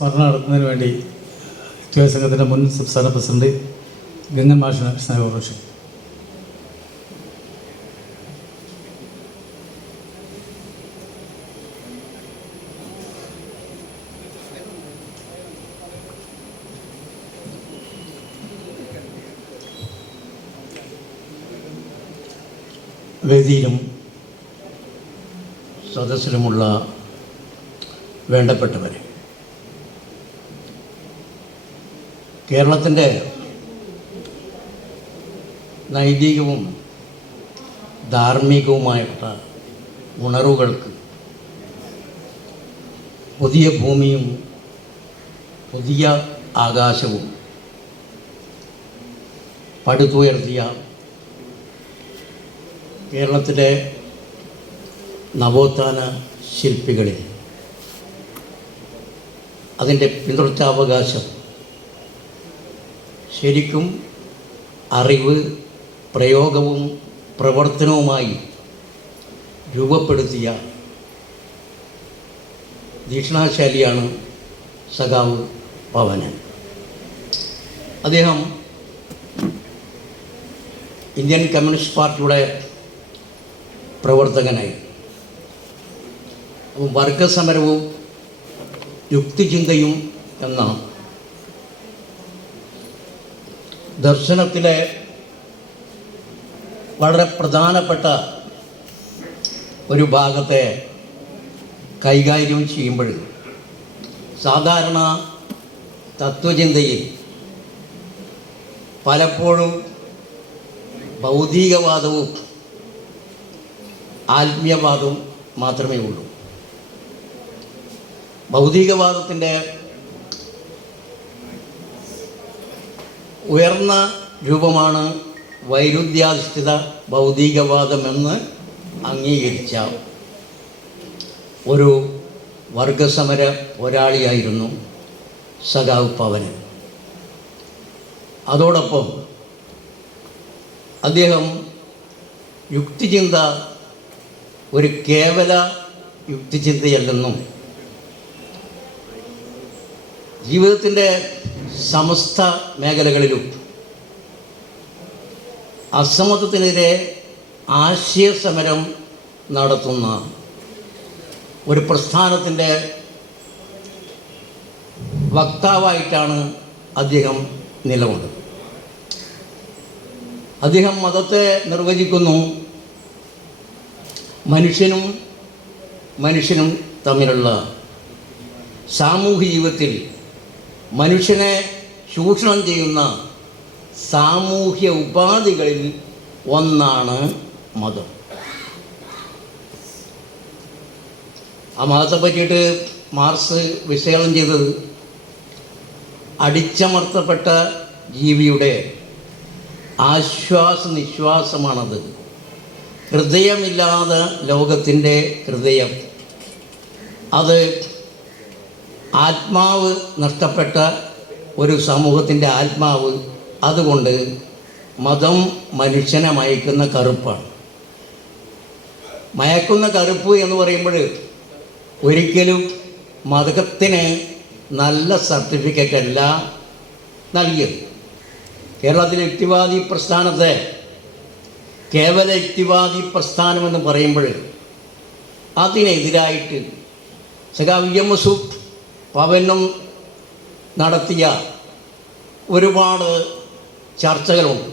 സ്മരണ നടത്തുന്നതിന് വേണ്ടി സംഘത്തിൻ്റെ മുൻ സംസ്ഥാന പ്രസിഡന്റ് ഗംഗൻ മാഷിന് സ്നേഹോപേക്ഷ. വേദിയിലും സദസ്സിലുമുള്ള വേണ്ടപ്പെട്ടവരെ, കേരളത്തിൻ്റെ നൈതികവും ധാർമ്മികവുമായിട്ടുള്ള ഉണർവുകൾക്ക് പുതിയ ഭൂമിയും പുതിയ ആകാശവും പടുത്തുയർത്തിയ കേരളത്തിലെ നവോത്ഥാന ശില്പികളിൽ അതിൻ്റെ പിന്തുടർച്ചാവകാശം ശരിക്കും അറിവ്, പ്രയോഗവും പ്രവർത്തനവുമായി രൂപപ്പെടുത്തിയ ദീക്ഷണാശാലിയാണ് സഖാവ് പവനൻ. അദ്ദേഹം ഇന്ത്യൻ കമ്മ്യൂണിസ്റ്റ് പാർട്ടിയുടെ പ്രവർത്തകനായി വർഗസമരവും യുക്തിചിന്തയും എന്ന ദർശനത്തിലെ വളരെ പ്രധാനപ്പെട്ട ഒരു ഭാഗത്തെ കൈകാര്യം ചെയ്യുമ്പോൾ സാധാരണ തത്വചിന്തയിൽ പലപ്പോഴും ഭൗതികവാദവും ആത്മീയവാദവും മാത്രമേ ഉള്ളൂ. ഭൗതികവാദത്തിൻ്റെ ഉയർന്ന രൂപമാണ് വൈരുദ്ധ്യാധിഷ്ഠിത ഭൗതികവാദമെന്ന് അംഗീകരിച്ച ഒരു വർഗസമര പോരാളിയായിരുന്നു സഖാവ് പവനൻ. അതോടൊപ്പം അദ്ദേഹം യുക്തിചിന്ത ഒരു കേവല യുക്തിചിന്തയല്ലെന്നും ജീവിതത്തിൻ്റെ സമസ്ത മേഖലകളിലും അസമത്വത്തിനെതിരെ ആശയസമരം നടത്തുന്ന ഒരു പ്രസ്ഥാനത്തിൻ്റെ വക്താവായിട്ടാണ് അദ്ദേഹം നിലകൊണ്ടത്. അദ്ദേഹം മതത്തെ നിർവചിക്കുന്നു മനുഷ്യനും തമ്മിലുള്ള സാമൂഹ്യ ജീവിതത്തിൽ മനുഷ്യനെ ചൂഷണം ചെയ്യുന്ന സാമൂഹ്യ ഉപാധികളിൽ ഒന്നാണ് മതം. ആ മതത്തെ പറ്റിയിട്ട് മാർക്സ് വിശകലനം ചെയ്തത് അടിച്ചമർത്തപ്പെട്ട ജീവിയുടെ ആശ്വാസ നിശ്വാസമാണത്. ഹൃദയമില്ലാതെ ലോകത്തിൻ്റെ ഹൃദയം, അത് ആത്മാവ് നഷ്ടപ്പെട്ട ഒരു സമൂഹത്തിൻ്റെ ആത്മാവ്. അതുകൊണ്ട് മതം മനുഷ്യനെ മയക്കുന്ന കറുപ്പാണ്. മയക്കുന്ന കറുപ്പ് എന്ന് പറയുമ്പോൾ ഒരിക്കലും മതത്തിന് നല്ല സർട്ടിഫിക്കറ്റ് അല്ല നൽകിയത്. കേരളത്തിലെ യുക്തിവാദി പ്രസ്ഥാനത്തെ കേവല യുക്തിവാദി പ്രസ്ഥാനമെന്ന് പറയുമ്പോൾ അതിനെതിരായിട്ട് സഖാവ് EMS പവനും നടത്തിയ ഒരുപാട് ചർച്ചകളുണ്ട്.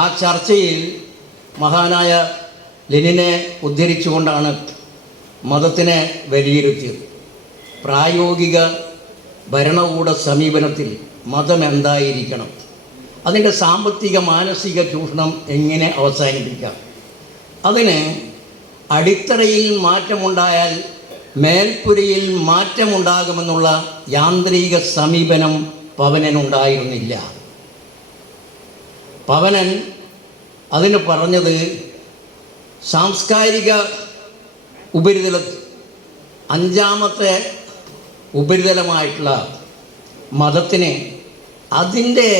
ആ ചർച്ചയിൽ മഹാനായ ലെനിനെ ഉദ്ധരിച്ചുകൊണ്ടാണ് മതത്തിനെ വിലയിരുത്തിയത്. പ്രായോഗിക ഭരണകൂട സമീപനത്തിൽ മതം എന്തായിരിക്കണം, അതിൻ്റെ സാമ്പത്തിക മാനസിക ചൂഷണം എങ്ങനെ അവസാനിപ്പിക്കാം, അതിന് അടിത്തറയിൽ മാറ്റമുണ്ടായാൽ മേൽപ്പുരയിൽ മാറ്റമുണ്ടാകുമെന്നുള്ള യാന്ത്രിക സമീപനം പവനനുണ്ടായിരുന്നില്ല. പവനൻ അതിന് പറഞ്ഞത് സാംസ്കാരിക ഉപരിതല 5ാമത്തെ ഉപരിതലമായിട്ടുള്ള മതത്തിന് അതിൻ്റെ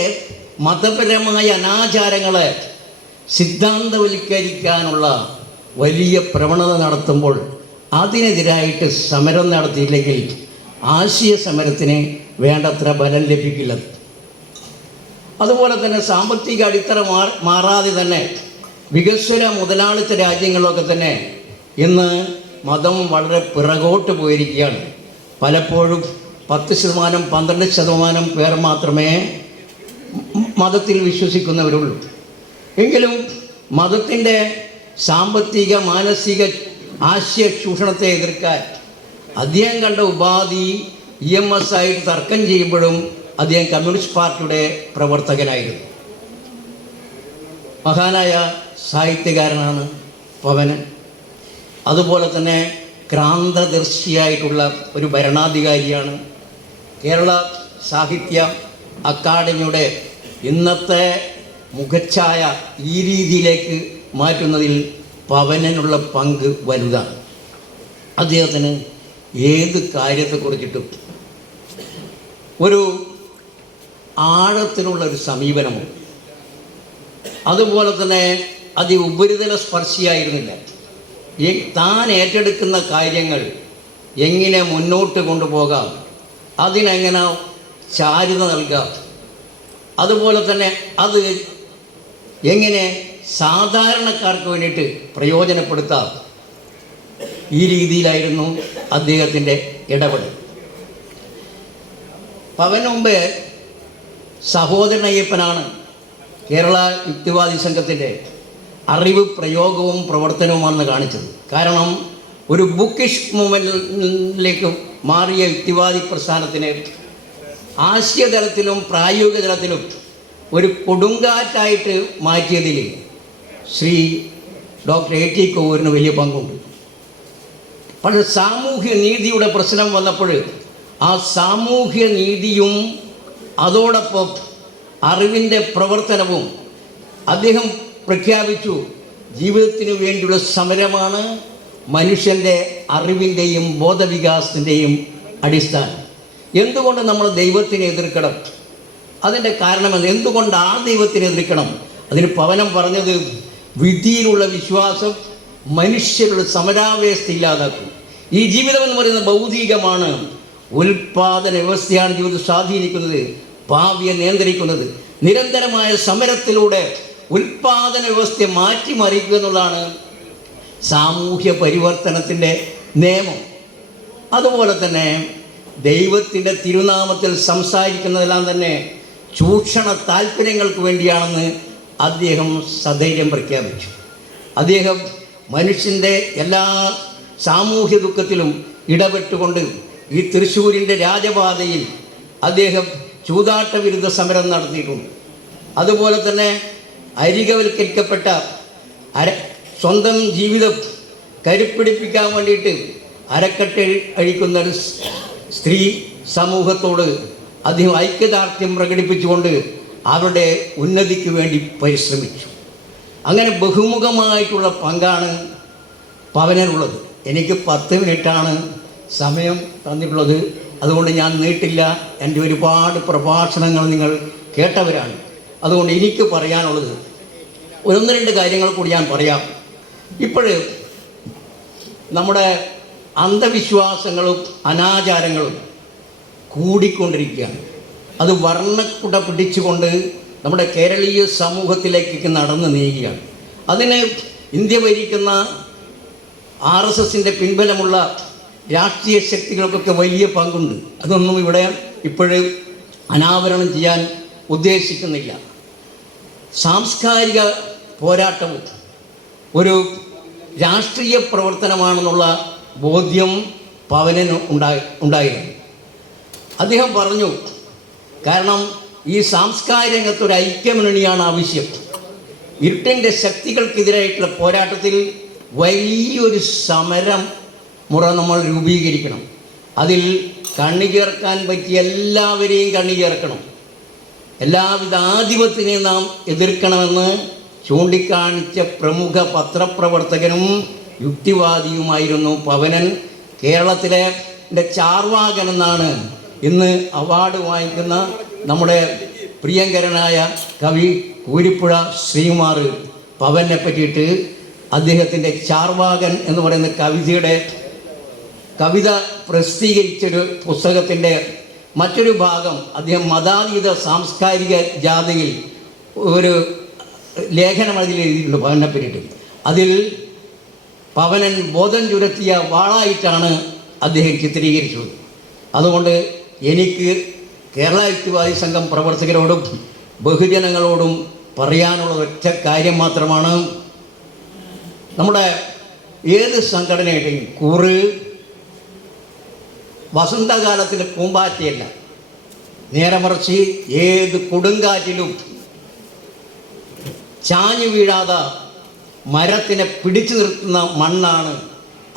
മതപരമായ അനാചാരങ്ങളെ സിദ്ധാന്തവൽക്കരിക്കാനുള്ള വലിയ പ്രവണത നടത്തുമ്പോൾ അതിനെതിരായിട്ട് സമരം നടത്തിയില്ലെങ്കിൽ ആശയ സമരത്തിന് വേണ്ടത്ര ബലം ലഭിക്കില്ല. അതുപോലെ തന്നെ സാമ്പത്തിക അടിത്തറ മാറാതെ തന്നെ വികസ്വര മുതലാളിത്ത രാജ്യങ്ങളിലൊക്കെ തന്നെ ഇന്ന് മതം വളരെ പിറകോട്ട് പോയിരിക്കുകയാണ്. പലപ്പോഴും 10%, 12% പേർ മാത്രമേ മതത്തിൽ വിശ്വസിക്കുന്നവരുള്ളൂ. എങ്കിലും മതത്തിൻ്റെ സാമ്പത്തിക മാനസിക ആശയ ചൂഷണത്തെ എതിർക്കാൻ അദ്ദേഹം കണ്ട ഉപാധി EMS ആയിട്ട് തർക്കം ചെയ്യുമ്പോഴും അദ്ദേഹം കമ്മ്യൂണിസ്റ്റ് പാർട്ടിയുടെ പ്രവർത്തകനായിരുന്നു. മഹാനായ സാഹിത്യകാരനാണ് പവനൻ. അതുപോലെ തന്നെ ക്രാന്തദർശിയായിട്ടുള്ള ഒരു ഭരണാധികാരിയാണ്. കേരള സാഹിത്യ അക്കാദമിയുടെ ഇന്നത്തെ മുഖച്ഛായ ഈ രീതിയിലേക്ക് മാറ്റുന്നതിൽ പവനനുള്ള പങ്ക് വലുതാണ്. അദ്ദേഹത്തിന് ഏത് കാര്യത്തെക്കുറിച്ചിട്ടും ഒരു ആഴത്തിലുള്ള ഒരു സമീപനമുണ്ട്. അതുപോലെ തന്നെ ഉപരിതല സ്പർശിയായിരുന്നില്ല. താൻ ഏറ്റെടുക്കുന്ന കാര്യങ്ങൾ എങ്ങനെ മുന്നോട്ട് കൊണ്ടുപോകാം, അതിനെങ്ങനെ ചാരുത നൽകാം, അതുപോലെ തന്നെ അത് എങ്ങനെ സാധാരണക്കാർക്ക് വേണ്ടിയിട്ട് പ്രയോജനപ്പെടുത്താം, ഈ രീതിയിലായിരുന്നു അദ്ദേഹത്തിൻ്റെ ഇടപെടൽ. പവന് മുമ്പ് സഹോദരൻ അയ്യപ്പനാണ് കേരള യുക്തിവാദി സംഘത്തിൻ്റെ അറിവ് പ്രയോഗവും പ്രവർത്തനവുമാണെന്ന് കാണിച്ചത്. കാരണം ഒരു ബുക്കിഷ് മൂവ്മെൻറ്റിലേക്ക് മാറിയ യുക്തിവാദി പ്രസ്ഥാനത്തിന് ആശയതലത്തിലും പ്രായോഗിക തലത്തിലും ഒരു കൊടുങ്കാറ്റായിട്ട് മാറ്റിയതിൽ ശ്രീ ഡോക്ടർ A.T. കോവൂരിന് വലിയ പങ്കുണ്ട്. പക്ഷേ സാമൂഹ്യ നീതിയുടെ പ്രശ്നം വന്നപ്പോൾ ആ സാമൂഹ്യ നീതിയും അതോടൊപ്പം അറിവിൻ്റെ പ്രവർത്തനവും അദ്ദേഹം പ്രഖ്യാപിച്ചു. ജീവിതത്തിനു വേണ്ടിയുള്ള സമരമാണ് മനുഷ്യൻ്റെ അറിവിൻ്റെയും ബോധവികാസത്തിൻ്റെയും അടിസ്ഥാനം. എന്തുകൊണ്ട് നമ്മൾ ദൈവത്തിനെ എതിർക്കണം? അതിൻ്റെ കാരണം എന്തുകൊണ്ട് ആ ദൈവത്തിനെ എതിർക്കണം? അതിന് പവനം പറഞ്ഞത്, വിധിയിലുള്ള വിശ്വാസം മനുഷ്യരുടെ സമരാവേശത്തെ ഇല്ലാതാക്കും. ഈ ജീവിതം എന്ന് പറയുന്നത് ഭൗതികമാണ്. ഉൽപാദന വ്യവസ്ഥയാണ് ജീവിതം സ്വാധീനിക്കുന്നത്, ഭാവിയെ നിയന്ത്രിക്കുന്നത്. നിരന്തരമായ സമരത്തിലൂടെ ഉൽപാദന വ്യവസ്ഥയെ മാറ്റിമറിക്കുക എന്നുള്ളതാണ് സാമൂഹ്യ പരിവർത്തനത്തിൻ്റെ നിയമം. അതുപോലെ തന്നെ ദൈവത്തിൻ്റെ തിരുനാമത്തിൽ സംസാരിക്കുന്നതെല്ലാം തന്നെ ചൂഷണ താല്പര്യങ്ങൾക്ക് വേണ്ടിയാണെന്ന് അദ്ദേഹം സധൈര്യം പ്രഖ്യാപിച്ചു. അദ്ദേഹം മനുഷ്യൻ്റെ എല്ലാ സാമൂഹ്യ ദുഃഖത്തിലും ഇടപെട്ടുകൊണ്ട് ഈ തൃശ്ശൂരിൻ്റെ രാജപാതയിൽ അദ്ദേഹം ചൂതാട്ട വിരുദ്ധ സമരം നടത്തിയിട്ടുണ്ട്. അതുപോലെ തന്നെ അരികവൽക്കരിക്കപ്പെട്ട സ്വന്തം ജീവിതം കരുപ്പിടിപ്പിക്കാൻ വേണ്ടിയിട്ട് അരക്കെട്ട് അഴിക്കുന്ന ഒരു സ്ത്രീ സമൂഹത്തോട് അദ്ദേഹം ഐക്യദാർഢ്യം പ്രകടിപ്പിച്ചുകൊണ്ട് അവരുടെ ഉന്നതിക്ക് വേണ്ടി പരിശ്രമിച്ചു. അങ്ങനെ ബഹുമുഖമായിട്ടുള്ള പങ്കാണ് പവനനുള്ളത്. എനിക്ക് 10 മിനിറ്റാണ് സമയം തന്നിട്ടുള്ളത്, അതുകൊണ്ട് ഞാൻ നീട്ടില്ല. എൻ്റെ ഒരുപാട് പ്രഭാഷണങ്ങൾ നിങ്ങൾ കേട്ടവരാണ്. അതുകൊണ്ട് എനിക്ക് പറയാനുള്ളത് 1-2 കാര്യങ്ങൾ കൂടി ഞാൻ പറയാം. ഇപ്പോൾ നമ്മുടെ അന്ധവിശ്വാസങ്ങളും അനാചാരങ്ങളും കൂടിക്കൊണ്ടിരിക്കുകയാണ്. അത് വർണ്ണക്കുട പിടിച്ചുകൊണ്ട് നമ്മുടെ കേരളീയ സമൂഹത്തിലേക്ക് നടന്നു നീങ്ങുകയാണ്. അതിന് ഇന്ത്യ ഭരിക്കുന്ന RSSൻ്റെ പിൻബലമുള്ള രാഷ്ട്രീയ ശക്തികൾക്കൊക്കെ വലിയ പങ്കുണ്ട്. അതൊന്നും ഇവിടെ ഇപ്പോഴും അനാവരണം ചെയ്യാൻ ഉദ്ദേശിക്കുന്നില്ല. സാംസ്കാരിക പോരാട്ടവും ഒരു രാഷ്ട്രീയ പ്രവർത്തനമാണെന്നുള്ള ബോധ്യം പവനന് ഉണ്ടായിരുന്നു. അദ്ദേഹം പറഞ്ഞു, കാരണം ഈ സാംസ്കാരിക രംഗത്തൊരു ഐക്യമുന്നണിയാണ് ആവശ്യം. ഇരുട്ടിൻ്റെ ശക്തികൾക്കെതിരായിട്ടുള്ള പോരാട്ടത്തിൽ വലിയൊരു സമരം മുറ നമ്മൾ രൂപീകരിക്കണം. അതിൽ കണ്ണിചേർക്കാൻ പറ്റിയ എല്ലാവരെയും കണ്ണിചേർക്കണം. എല്ലാവിധ ആധിപത്യത്തെയും നാം എതിർക്കണമെന്ന് ചൂണ്ടിക്കാണിച്ച പ്രമുഖ പത്രപ്രവർത്തകനും യുക്തിവാദിയുമായിരുന്നു പവനൻ. കേരളത്തിലെ ചാർവാകൻ എന്നാണ് ഇന്ന് അവാർഡ് വാങ്ങിക്കുന്ന നമ്മുടെ പ്രിയങ്കരനായ കവി കൂരിപ്പുഴ ശ്രീകുമാർ പവനെ പറ്റിയിട്ട് അദ്ദേഹത്തിൻ്റെ ചാർവാകൻ എന്ന് പറയുന്ന കവിതയുടെ കവിത പ്രസിദ്ധീകരിച്ചൊരു പുസ്തകത്തിൻ്റെ മറ്റൊരു ഭാഗം അദ്ദേഹം മതാതീത സാംസ്കാരിക ജാഥയിൽ ഒരു ലേഖനം അതിൽ എഴുതിയിട്ടുണ്ട് പവനെ പറ്റിയിട്ട്. അതിൽ പവനൻ ബോധം ചുരത്തിയ വാളായിട്ടാണ് അദ്ദേഹം ചിത്രീകരിച്ചത്. അതുകൊണ്ട് എനിക്ക് കേരള യുക്തിവാദി സംഘം പ്രവർത്തകരോടും ബഹുജനങ്ങളോടും പറയാനുള്ള ഒറ്റ കാര്യം മാത്രമാണ്, നമ്മുടെ ഏത് സംഘടനയുടെയും കൂറ് വസന്തകാലത്തിൽ പൂമ്പാറ്റയല്ല, നേരെ മറിച്ച് ഏത് കൊടുങ്കാറ്റിലും ചാഞ്ഞു വീഴാതെ മരത്തിനെ പിടിച്ചു നിർത്തുന്ന മണ്ണാണ്.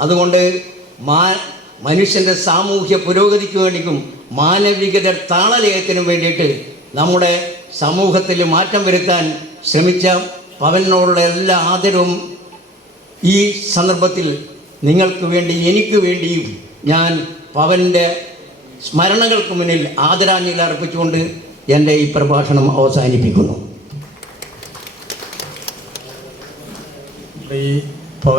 അതുകൊണ്ട് മനുഷ്യൻ്റെ സാമൂഹ്യ പുരോഗതിക്ക് വേണ്ടിക്കും മാനവികത താളലയത്തിനും വേണ്ടിയിട്ട് നമ്മുടെ സമൂഹത്തിൽ മാറ്റം വരുത്താൻ ശ്രമിച്ച പവനോടുള്ള എല്ലാ ആദരവും ഈ സന്ദർഭത്തിൽ നിങ്ങൾക്ക് വേണ്ടി എനിക്ക് വേണ്ടിയും ഞാൻ പവൻ്റെ സ്മരണകൾക്ക് മുന്നിൽ ആദരാഞ്ജലി അർപ്പിച്ചുകൊണ്ട് എൻ്റെ ഈ പ്രഭാഷണം അവസാനിപ്പിക്കുന്നു. ഈ